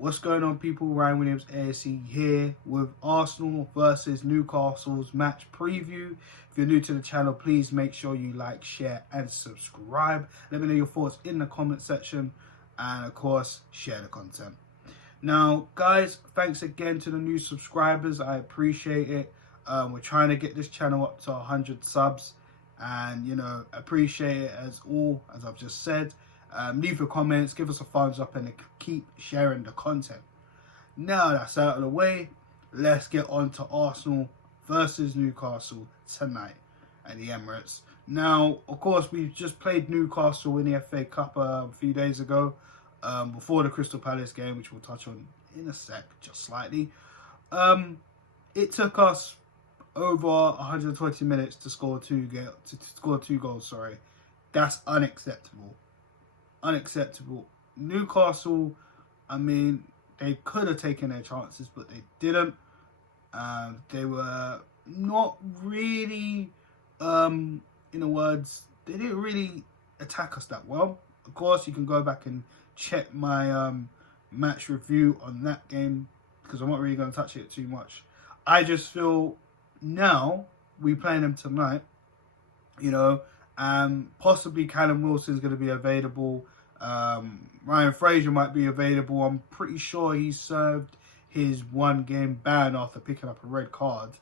What's going on, people? Ryan Williams ASC here with Arsenal versus Newcastle's match preview. If you're new to the channel, please make sure you like, share and subscribe. Let me know your thoughts in the comment section and of course share the content. Now guys, thanks again to the new subscribers. I appreciate it. We're trying to get this channel up to 100 subs and appreciate it as I've just said. Leave your comments, give us a thumbs up and keep sharing the content. Now that's out of the way, let's get on to Arsenal versus Newcastle tonight at the Emirates. Now, of course, we've just played Newcastle in the FA Cup a few days ago, before the Crystal Palace game, which we'll touch on in a sec, just slightly. It took us over 120 minutes to score two goals. Sorry, that's unacceptable. Newcastle, I mean, they could have taken their chances, but they didn't. They were not really, in the words, they didn't really attack us that well. Of course, you can go back and check my match review on that game because I'm not really going to touch it too much. I just feel now we playing them tonight, possibly Callum Wilson's going to be available. Ryan Fraser might be available. I'm pretty sure he served his one-game ban after picking up a red card.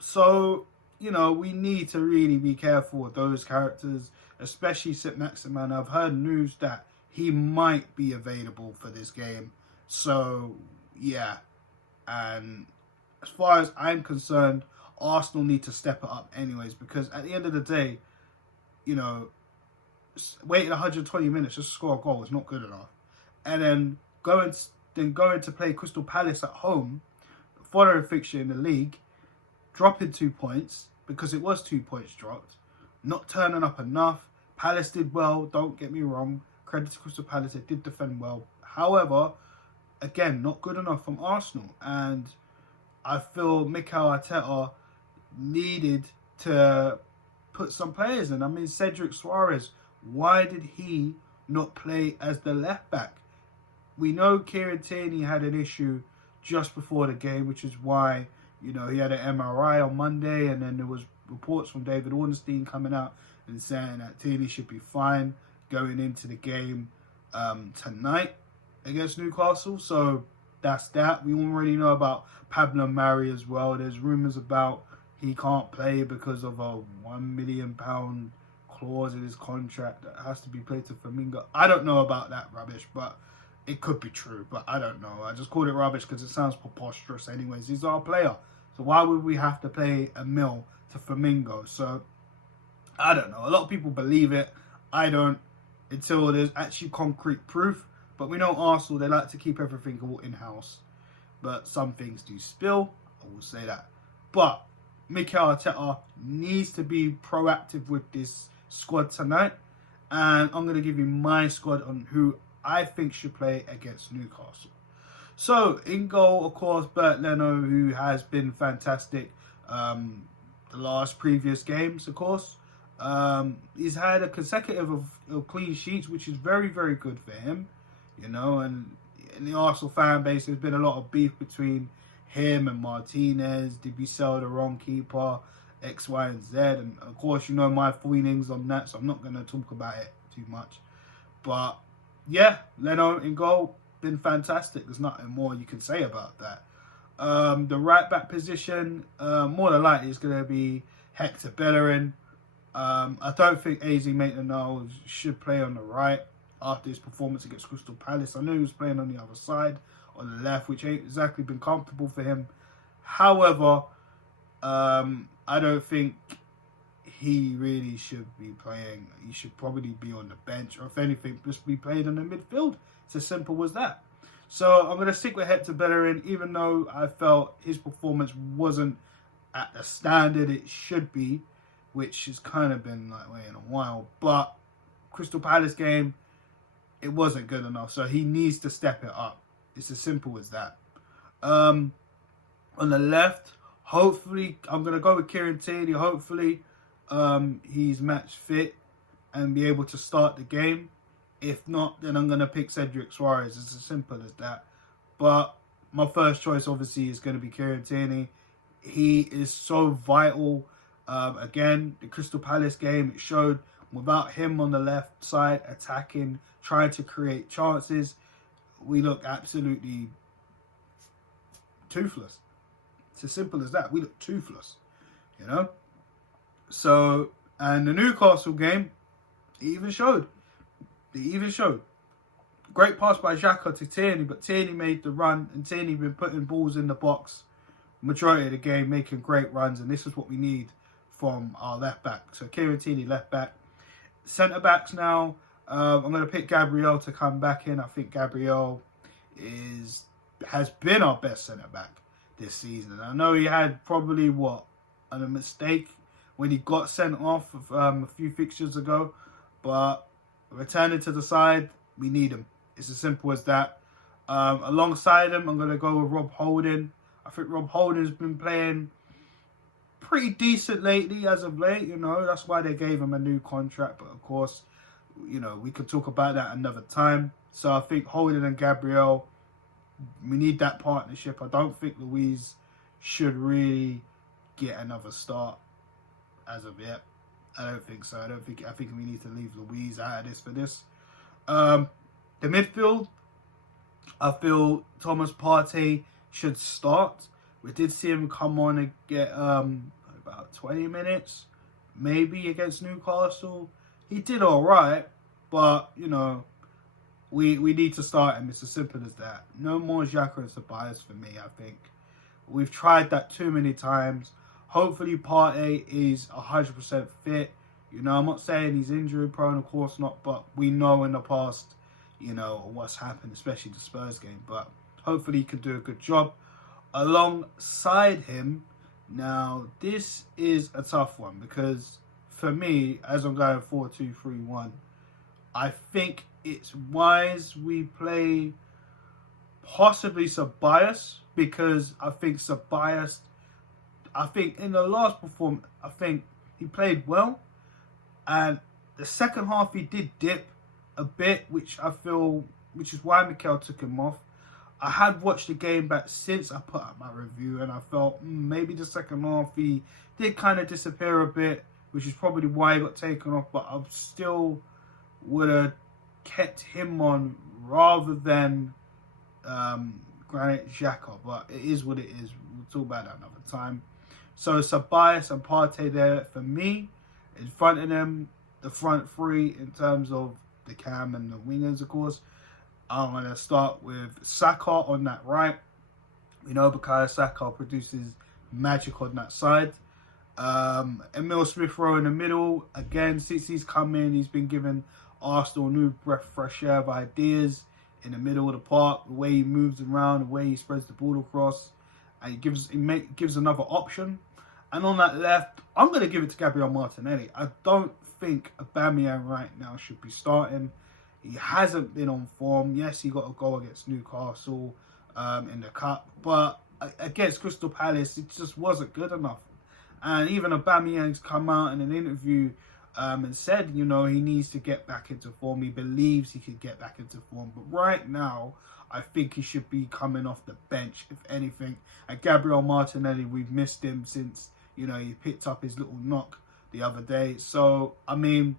So, we need to really be careful with those characters, especially Saint-Maximin. I've heard news that he might be available for this game. So, yeah. And as far as I'm concerned, Arsenal need to step it up anyways, because at the end of the day, waiting 120 minutes just to score a goal is not good enough. And then going to play Crystal Palace at home, following fixture in the league, dropping 2 points, because it was 2 points dropped, not turning up enough. Palace did well, don't get me wrong. Credit to Crystal Palace, they did defend well. However, again, not good enough from Arsenal. And I feel Mikel Arteta needed to put some players in. I mean, Cedric Suarez, why did he not play as the left back? We know Kieran Tierney had an issue just before the game, which is why, he had an MRI on Monday, and then there was reports from David Ornstein coming out and saying that Tierney should be fine going into the game tonight against Newcastle. So that's that. We already know about Pablo Mari as well. There's rumours about he can't play because of a £1 million clause in his contract that has to be played to Flamingo. I don't know about that rubbish, but it could be true, but I don't know. I just called it rubbish because it sounds preposterous anyways. He's our player, so why would we have to pay a mil to Flamingo? So I don't know. A lot of people believe it. I don't, until there's actually concrete proof. But we know Arsenal, they like to keep everything all in-house, but some things do spill, I will say that. But Mikel Arteta needs to be proactive with this squad tonight, and I'm going to give you my squad on who I think should play against Newcastle. So in goal, of course, Bert Leno, who has been fantastic the last previous games, of course. He's had a consecutive of clean sheets, which is very, very good for him, and in the Arsenal fan base, there's been a lot of beef between him and Martinez. Did we sell the wrong keeper? X, Y, and Z. And of course, my feelings on that, so I'm not going to talk about it too much. But yeah, Leno in goal, been fantastic. There's nothing more you can say about that. The right back position, more than likely, is going to be Hector Bellerin. I don't think AZ Maitland-Niles should play on the right after his performance against Crystal Palace. I knew he was playing on the other side, on the left, which ain't exactly been comfortable for him. However, I don't think he really should be playing. He should probably be on the bench, or if anything, just be played in the midfield. It's as simple as that. So I'm going to stick with Hector Bellerin, even though I felt his performance wasn't at the standard it should be, which has kind of been that way in a while. But Crystal Palace game, it wasn't good enough, so he needs to step it up. It's as simple as that. On the left, hopefully, I'm going to go with Kieran Tierney. Hopefully, he's match fit and be able to start the game. If not, then I'm going to pick Cedric Suarez. It's as simple as that. But my first choice, obviously, is going to be Kieran Tierney. He is so vital. Again, the Crystal Palace game, it showed without him on the left side, attacking, trying to create chances, we look absolutely toothless. It's as simple as that. We look toothless, you know? So, and the Newcastle game, it even showed. Great pass by Xhaka to Tierney, but Tierney made the run, and Tierney been putting balls in the box majority of the game, making great runs, and this is what we need from our left back. So Kieran Tierney, left back. Centre backs now, I'm going to pick Gabriel to come back in. I think Gabriel has been our best centre back this season. And I know he had probably a mistake when he got sent off a few fixtures ago, but returning to the side, we need him. It's as simple as that. Alongside him, I'm going to go with Rob Holding. I think Rob Holding's been playing pretty decent lately, as of late, you know. That's why they gave him a new contract. But, of course, you know, we could talk about that another time. So I think Holding and Gabriel, we need that partnership. I don't think Luiz should really get another start as of yet. I don't think so. I think we need to leave Luiz out of this for this. The midfield, I feel Thomas Partey should start. We did see him come on and get about 20 minutes, maybe, against Newcastle. He did all right, but, you know, we need to start him. It's as simple as that. No more Xhaka and Ceballos for me, I think. We've tried that too many times. Hopefully Partey is 100% fit. You know, I'm not saying he's injury prone, of course not, but we know in the past, you know, what's happened, especially the Spurs game. But hopefully he can do a good job. Alongside him, now this is a tough one because for me, as I'm going 4-2-3-1, I think it's wise we play possibly Ceballos, because I think Ceballos, in the last performance, I think he played well. And the second half he did dip a bit, which is why Mikel took him off. I had watched the game back since I put up my review, and I felt maybe the second half he did kind of disappear a bit, which is probably why he got taken off. But I still would have kept him on rather than Granit Xhaka. But it is what it is. We'll talk about that another time. So Ceballos and Partey there for me. In front of them, the front three in terms of the cam and the wingers, of course. I'm going to start with Saka on that right. We know Bukayo Saka produces magic on that side. Emile Smith-Rowe in the middle. Again, since he's come in, he's been giving Arsenal new breath, fresh air of ideas in the middle of the park. The way he moves around, the way he spreads the ball across. And he gives another option. And on that left, I'm going to give it to Gabriel Martinelli. I don't think Aubameyang right now should be starting. He hasn't been on form. Yes, he got a goal against Newcastle in the cup, but against Crystal Palace, it just wasn't good enough. And even Aubameyang's come out in an interview and said, you know, he needs to get back into form. He believes he could get back into form. But right now, I think he should be coming off the bench, if anything. And Gabriel Martinelli, we've missed him since, you know, he picked up his little knock the other day. So, I mean,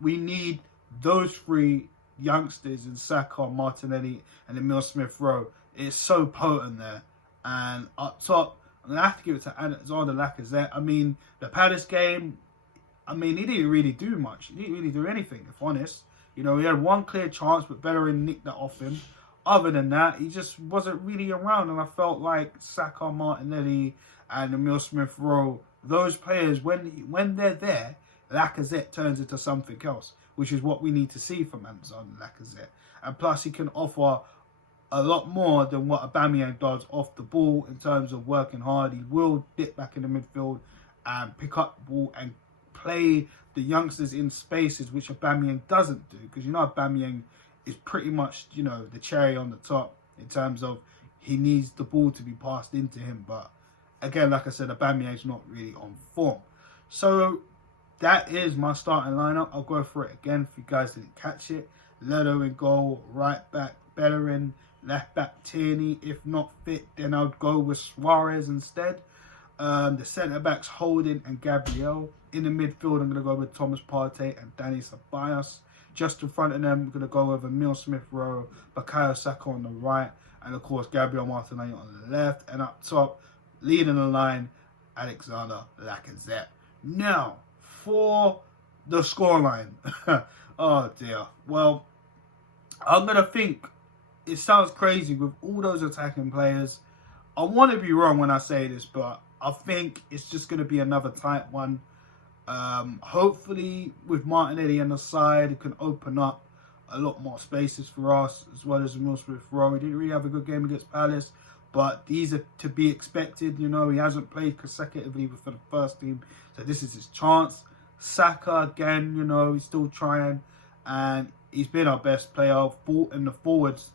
we need those three youngsters in Saka, Martinelli, and Emile Smith-Rowe. It's so potent there. And up top, I'm going to have to give it to Alexander Lacazette. I mean, the Palace game, I mean, he didn't really do much. He didn't really do anything, if honest. You know, he had one clear chance, but Bellerin nicked that off him. Other than that, he just wasn't really around. And I felt like Saka, Martinelli, and Emile Smith-Rowe, those players, when they're there, Lacazette turns into something else, which is what we need to see from Alexander Lacazette. And plus, he can offer a lot more than what Aubameyang does off the ball in terms of working hard. He will dip back in the midfield and pick up the ball and play the youngsters in spaces, which Aubameyang doesn't do. Because, you know, Aubameyang is pretty much, you know, the cherry on the top in terms of he needs the ball to be passed into him. But again, like I said, Aubameyang's not really on form. So that is my starting lineup. I'll go for it again if you guys didn't catch it. Leto in goal, right back Bellerin, left back Tierney. If not fit, then I'd go with Suarez instead. The centre backs Holding and Gabriel. In the midfield, I'm going to go with Thomas Partey and Danny Ceballos. Just in front of them, I'm going to go with Emile Smith-Rowe, Bukayo Saka on the right, and of course Gabriel Martinelli on the left. And up top, leading the line, Alexander Lacazette. Now, for the scoreline. Oh dear. Well, I'm going to think, it sounds crazy with all those attacking players. I want to be wrong when I say this, but I think it's just going to be another tight one. Hopefully, with Martinelli on the side, it can open up a lot more spaces for us, as well as Emile Smith-Rowe. He didn't really have a good game against Palace, but these are to be expected. You know, he hasn't played consecutively for the first team, so this is his chance. Saka, again, you know, he's still trying, and he's been our best player in the forwards.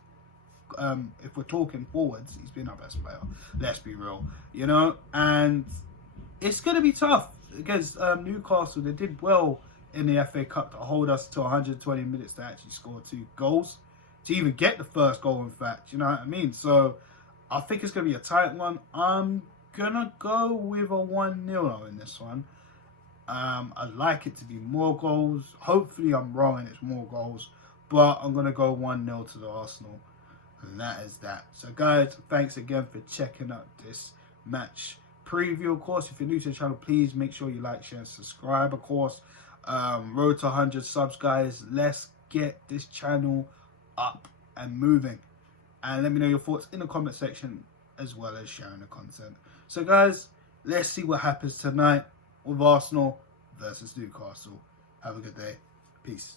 If we're talking forwards, he's been our best player. Let's be real, you know. And it's going to be tough against Newcastle. They did well in the FA Cup to hold us to 120 minutes to actually score 2 goals. To even get the first goal, in fact. You know what I mean? So, I think it's going to be a tight one. I'm going to go with a 1-0 in this one. I'd like it to be more goals. Hopefully, I'm wrong and it's more goals. But I'm going to go 1-0 to the Arsenal. And that is that. So guys, thanks again for checking out this match preview. Of course, if you're new to the channel, please make sure you like, share, and subscribe. Of course, road to 100 subs, guys. Let's get this channel up and moving. And let me know your thoughts in the comment section, as well as sharing the content. So guys, let's see what happens tonight with Arsenal versus Newcastle. Have a good day. Peace.